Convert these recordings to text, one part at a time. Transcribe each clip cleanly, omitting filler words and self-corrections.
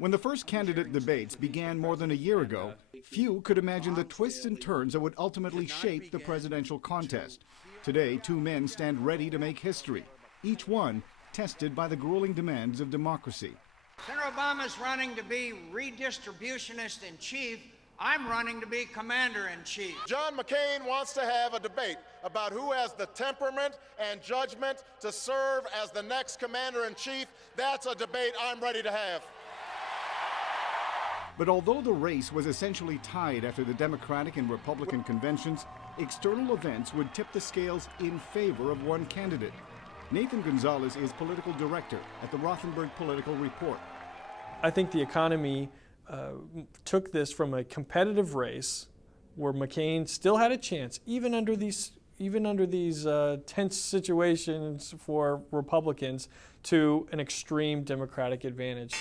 When the first candidate debates began more than a year ago, few could imagine the twists and turns that would ultimately shape the presidential contest. Today, two men stand ready to make history, each one tested by the grueling demands of democracy. Senator Obama's running to be redistributionist in chief. I'm running to be commander-in-chief. John McCain wants to have a debate about who has the temperament and judgment to serve as the next commander-in-chief. That's a debate I'm ready to have. But although the race was essentially tied after the Democratic and Republican conventions, external events would tip the scales in favor of one candidate. Nathan Gonzalez is political director at the Rothenberg Political Report. I think the economy took this from a competitive race where McCain still had a chance, even under these tense situations for Republicans, to an extreme Democratic advantage.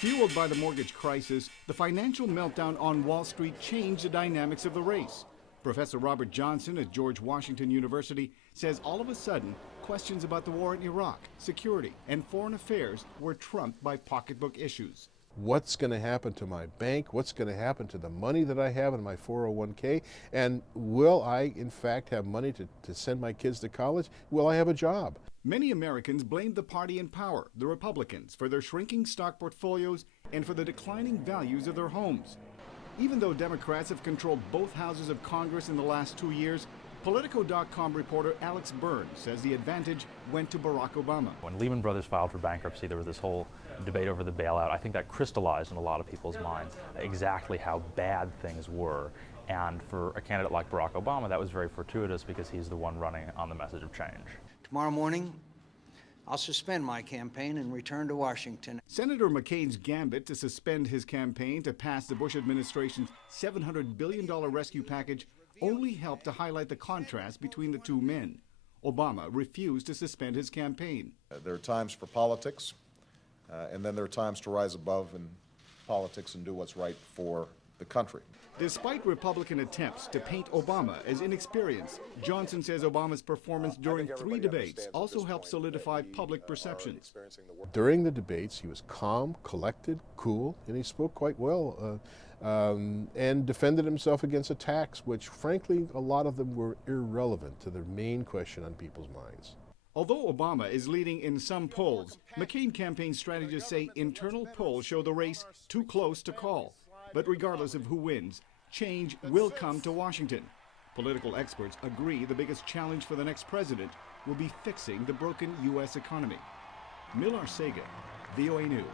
Fueled by the mortgage crisis, the financial meltdown on Wall Street changed the dynamics of the race. Professor Robert Johnson at George Washington University says all of a sudden, questions about the war in Iraq, security, and foreign affairs were trumped by pocketbook issues. What's going to happen to my bank? What's going to happen to the money that I have in my 401k? And will I, in fact, have money to send my kids to college? Will I have a job? Many Americans blamed the party in power, the Republicans, for their shrinking stock portfolios and for the declining values of their homes. Even though Democrats have controlled both houses of Congress in the last 2 years, Politico.com reporter Alex Burns says the advantage went to Barack Obama. When Lehman Brothers filed for bankruptcy, there was this whole debate over the bailout. I think that crystallized in a lot of people's minds exactly how bad things were. And for a candidate like Barack Obama, that was very fortuitous because he's the one running on the message of change. Tomorrow morning, I'll suspend my campaign and return to Washington. Senator McCain's gambit to suspend his campaign to pass the Bush administration's $700 billion rescue package only helped to highlight the contrast between the two men. Obama refused to suspend his campaign. There are times for politics, and then there are times to rise above in politics and do what's right for the country. Despite Republican attempts to paint Obama as inexperienced, Johnson says Obama's performance during 3 debates also helped solidify public perceptions. During the debates, he was calm, collected, cool, and he spoke quite well and defended himself against attacks, which, frankly, a lot of them were irrelevant to the main question on people's minds. Although Obama is leading in some polls, McCain campaign strategists say internal polls show the race too close to call. But regardless of who wins, change will come to Washington. Political experts agree the biggest challenge for the next president will be fixing the broken U.S. economy. Mil Arcega, VOA News.